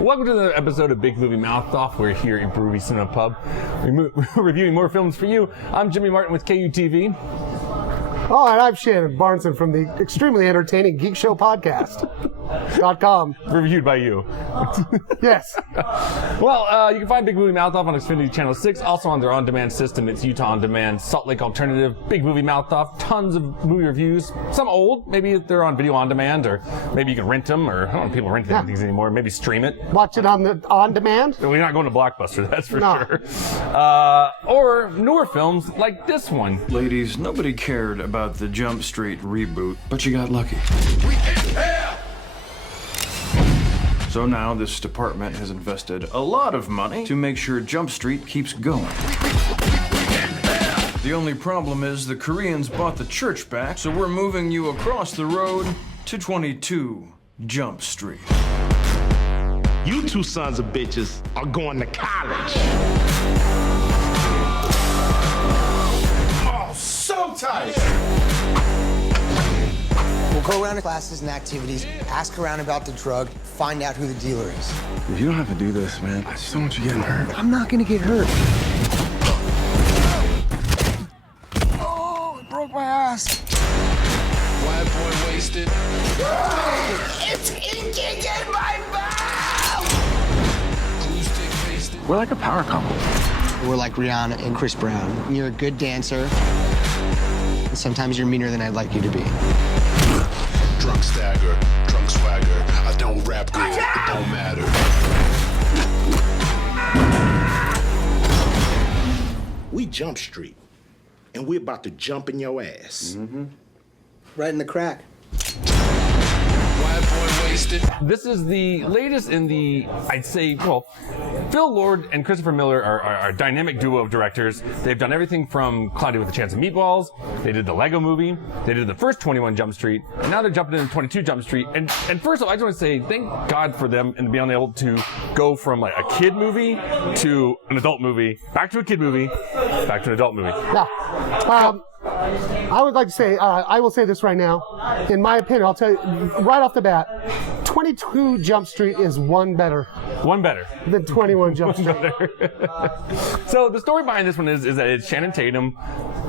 Welcome to the episode of Big Movie Mouth Off. We're here in Brewery Cinema Pub. We're reviewing more films for you. I'm Jimmy Martin with KUTV. Oh, and I'm Shannon Barnson from the extremely entertaining Geekshow Podcast. .com. Reviewed by you. Yes. Well, you can find Big Movie Mouth Off on Xfinity Channel 6. Also on their on-demand system. It's Utah On Demand, Salt Lake Alternative, Big Movie Mouth Off. Tons of movie reviews. Some old. Maybe they're on video on demand, or maybe you can rent them, or I don't know if people rent things anymore. Maybe stream it. Watch it on demand? We're not going to Blockbuster, that's for sure. Or newer films like this one. Ladies, nobody cared about the Jump Street reboot, but you got lucky. So now this department has invested a lot of money to make sure Jump Street keeps going. The only problem is the Koreans bought the church back, so we're moving you across the road to 22 Jump Street. You two sons of bitches are going to college. Oh, so tight. We'll go around to classes and activities, ask around about the drug, find out who the dealer is. You don't have to do this, man. I just don't want you getting hurt. I'm not gonna get hurt. Oh, it broke my ass. White boy wasted. It's inking in my mouth! Glue stick pasted. We're like a power couple. We're like Rihanna and Chris Brown. You're a good dancer, and sometimes you're meaner than I'd like you to be. Drunk stagger, drunk swagger. I don't rap good, it don't matter. We Jump Street, and we're about to jump in your ass. Mm-hmm. Right in the crack. White boy wasted. This is the latest in the, I'd say, well, Phil Lord and Christopher Miller are a dynamic duo of directors. They've done everything from Cloudy with a Chance of Meatballs. They did the Lego Movie. They did the first 21 Jump Street. And now they're jumping into 22 Jump Street. And first of all, I just want to say thank God for them and being able to go from like a kid movie to an adult movie, back to a kid movie, back to an adult movie. Yeah. I would like to say, I will say this right now. In my opinion, I'll tell you right off the bat, 22 Jump Street is one better than 21 Jump Street. So the story behind this one is that it's Shannon Tatum.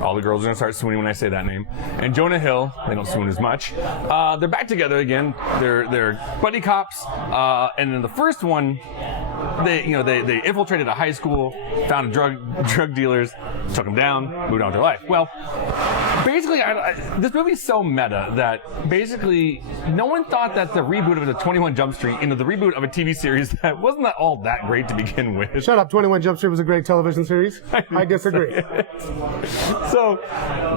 All the girls are going to start swooning when I say that name. And Jonah Hill. They don't swoon as much. They're back together again. They're buddy cops. And in the first one, they infiltrated a high school, found drug dealers, took them down, moved on with their life. Well, basically, this movie's so meta that basically no one thought that the reboot of the 21 Jump Street, the reboot of a TV series that wasn't all that great to begin with. Shut up, 21 Jump Street was a great television series. I disagree. So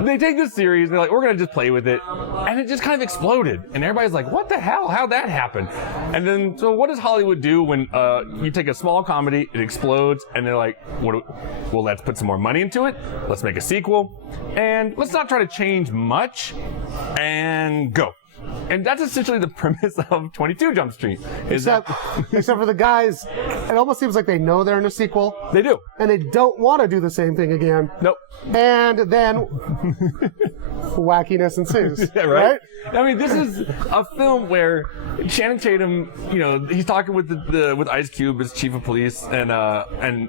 they take this series, they're like, we're going to just play with it. And it just kind of exploded. And everybody's like, what the hell? How'd that happen? And then, so what does Hollywood do when you take a small comedy, it explodes, and they're like, well, let's put some more money into it. Let's make a sequel. And let's not try to change much. And go. And that's essentially the premise of 22 Jump Street. Except for the guys, it almost seems like they know they're in a sequel. They do. And they don't want to do the same thing again. Nope. And then wackiness ensues. Yeah, right? I mean, this is a film where Channing Tatum, he's talking with with Ice Cube as chief of police, and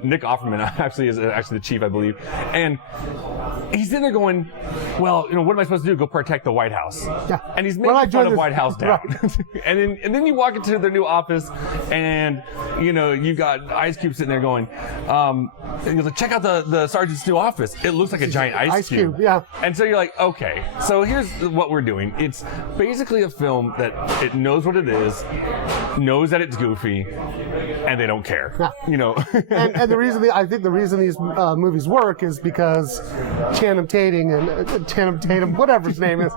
Nick Offerman actually is the chief, I believe. And he's in there going, well, what am I supposed to do? Go protect the White House. Yeah. And he's making fun of White House down. Right. and then you walk into their new office, and you've got Ice Cube sitting there going, and you're like, check out the sergeant's new office. It looks like a giant ice cube. Yeah. And so you're like, okay, so here's what we're doing. It's basically a film that it knows what it is, knows that it's goofy, and they don't care. Yeah. and the reason I think the reason these movies work is because Channing Tatum, whatever his name is,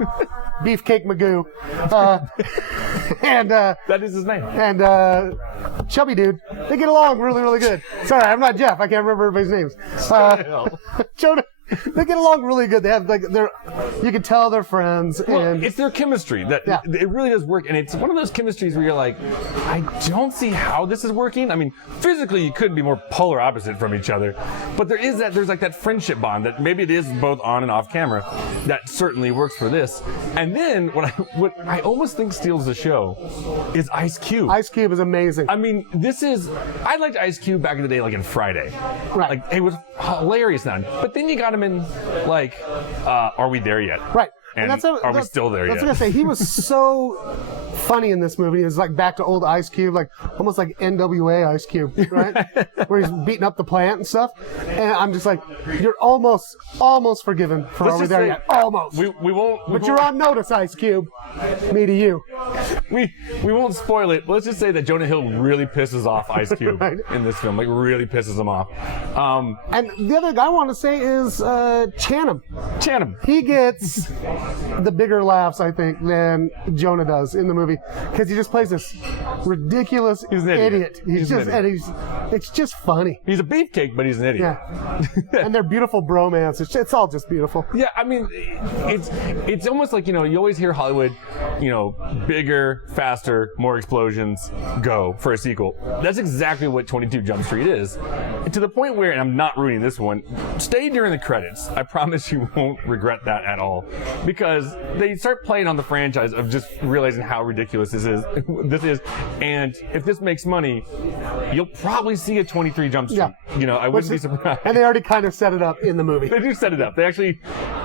Beefcake Magoo, and that is his name. And Chubby Dude, they get along really, really good. Sorry, I'm not Jeff. I can't remember everybody's names. They get along really good. They have you can tell they're friends. Well, and it's their chemistry that it really does work, and it's one of those chemistries where you're like, I don't see how this is working. I mean, physically you could be more polar opposite from each other, but there's like that friendship bond that maybe it is both on and off camera that certainly works for this. And then what I almost think steals the show is Ice Cube. Ice Cube is amazing. I mean, I liked Ice Cube back in the day, like in Friday. Right. Like, it was hilarious then. But then you got him in, like, Are We There Yet? Right. And Are We Still There Yet? That's what I say. He was so funny in this movie. It was like back to old Ice Cube, like almost like NWA Ice Cube, right? Where he's beating up the plant and stuff. And I'm just like, you're almost forgiven for Are We There Yet? Almost. We won't. But you're on notice, Ice Cube. Me to you. We won't spoil it. Let's just say that Jonah Hill really pisses off Ice Cube Right. in this film. Like, really pisses him off. And the other guy I want to say is Channing. He gets the bigger laughs, I think, than Jonah does in the movie, because he just plays this ridiculous idiot. It's just funny. He's a beefcake, but he's an idiot. Yeah. And their beautiful bromance. It's all just beautiful. Yeah, I mean, it's almost like, you always hear Hollywood, bigger, faster, more explosions, go for a sequel. That's exactly what 22 Jump Street is. To the point where, and I'm not ruining this one, stay during the credits. I promise you won't regret that at all. Because they start playing on the franchise of just realizing how ridiculous this is. And if this makes money, you'll probably see a 23 Jump Street. Yeah. I wouldn't be surprised. And they already kind of set it up in the movie. They do set it up. They actually,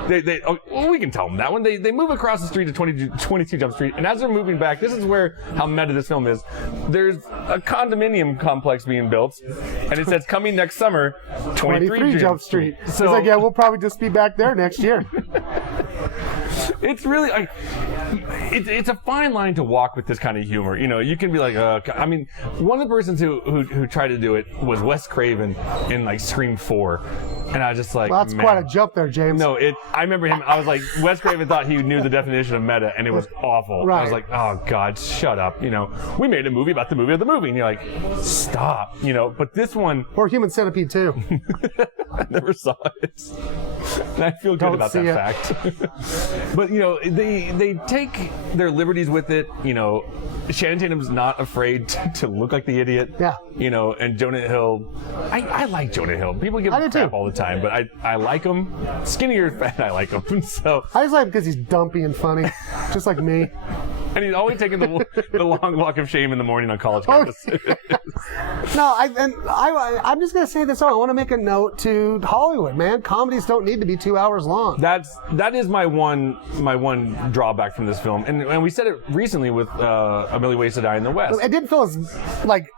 we can tell them that one. They move across the street to 22 Jump Street, and as they're moving back, this is where how meta this film is. There's a condominium complex being built, and it says coming next summer, 23 Jump Street. So he's like, yeah, we'll probably just be back there next year. It's really like, it's a fine line to walk with this kind of humor. You can be like, I mean, one of the persons who tried to do it was Wes Craven in like Scream 4. And I was just like, well, that's quite a jump there, James. No, I remember him. I was like, Wes Craven thought he knew the definition of meta, and it was awful. Right. I was like, oh God, shut up. We made a movie about the movie of the movie, and you're like, stop. But this one, or Human Centipede 2. I never saw it. And I feel good about that fact. But they take their liberties with it. Shannon Tatum's not afraid to look like the idiot. Yeah. And Jonah Hill, I like Jonah Hill. People give him crap all the time, but I like him. Skinny or fat, I like him. So I just like him because he's dumpy and funny, just like me. And he's always taking the long walk of shame in the morning on college campus. No, I'm just gonna say this. I want to make a note to Hollywood, man. Comedies don't need to be 2 hours long. That is my one drawback from this film, and we said it recently with A Million Ways to Die in the West. It didn't feel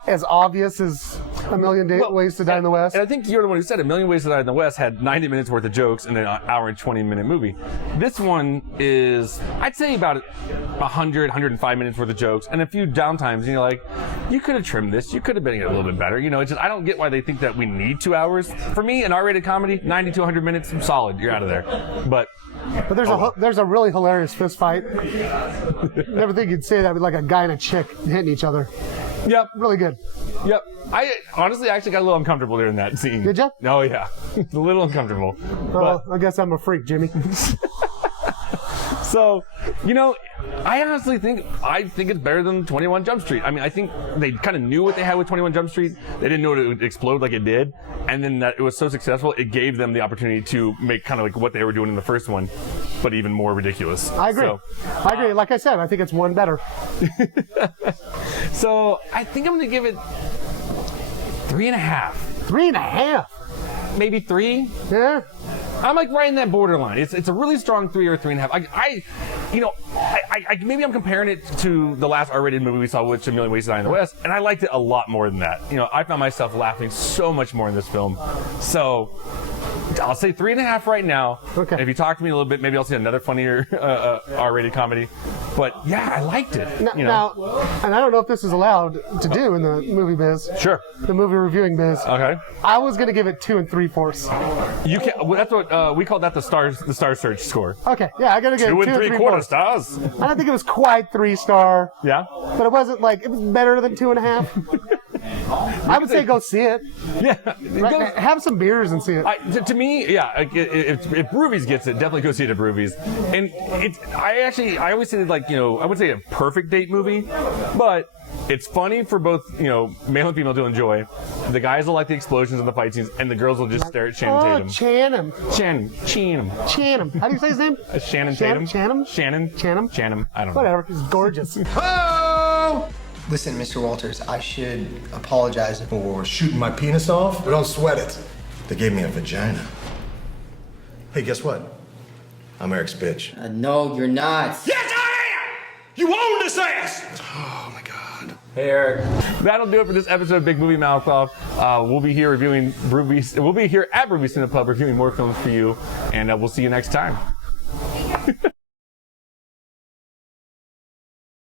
as obvious as A Million Ways to Die in the West. And I think you're the one who said A Million Ways to Die in the West had 90 minutes worth of jokes in an hour and 20-minute movie. This one is, I'd say, about 105 minutes worth of jokes and a few downtimes, and you're like, you could have trimmed this, you could have been a little bit better. It's just, I don't get why they think that we need 2 hours. For me, an R-rated comedy, 90 to 100 minutes, solid, you're out of there. But there's a really hilarious fist fight. Never think you'd say that with like a guy and a chick hitting each other. Yep. Really good. Yep. I honestly actually got a little uncomfortable during that scene. Did you? Oh, yeah. A little uncomfortable. Well, I guess I'm a freak, Jimmy. So, I honestly think it's better than 21 Jump Street. I mean, I think they kind of knew what they had with 21 Jump Street. They didn't know it would explode like it did. And then that it was so successful, it gave them the opportunity to make kind of like what they were doing in the first one, but even more ridiculous. I agree. I agree. Like I said, I think it's one better. So, I think I'm going to give it 3.5. 3.5? Maybe 3? Yeah. I'm like right in that borderline. It's a really strong 3 or 3.5. Maybe I'm comparing it to the last R-rated movie we saw, which A Million Ways to Die in the West, and I liked it a lot more than that. I found myself laughing so much more in this film. So I'll say 3.5 right now. Okay. If you talk to me a little bit, maybe I'll see another funnier R-rated comedy. But yeah, I liked it. Now, and I don't know if this is allowed to do in the movie biz. Sure. The movie reviewing biz. Okay. I was gonna give it 2 3/4. You can. Well, that's what we call that the Star Search score. Okay. Yeah, I gotta give it 2 2 3/4 stars. I don't think it was quite 3-star. Yeah. But it wasn't like, it was better than 2.5. I would say go see it. Yeah. Right, have some beers and see it. To me, yeah, if Broovies gets it, definitely go see it at Broovies. And I always say, like, you know, I would say a perfect date movie, but it's funny for both, you know, male and female to enjoy. The guys will like the explosions and the fight scenes, and the girls will just stare at Channing Tatum. Channing. How do you say his name? Shannon Tatum. Shannon. I don't know. Whatever. He's gorgeous. Listen, Mr. Walters, I should apologize for shooting my penis off. But don't sweat it. They gave me a vagina. Hey, guess what? I'm Eric's bitch. No, you're not. Yes, I am! You own this ass! Oh, my God. Hey, Eric. That'll do it for this episode of Big Movie Mouth Off. We'll be here reviewing Broovies. We'll be here at Broovies Cinepub reviewing more films for you, and we'll see you next time.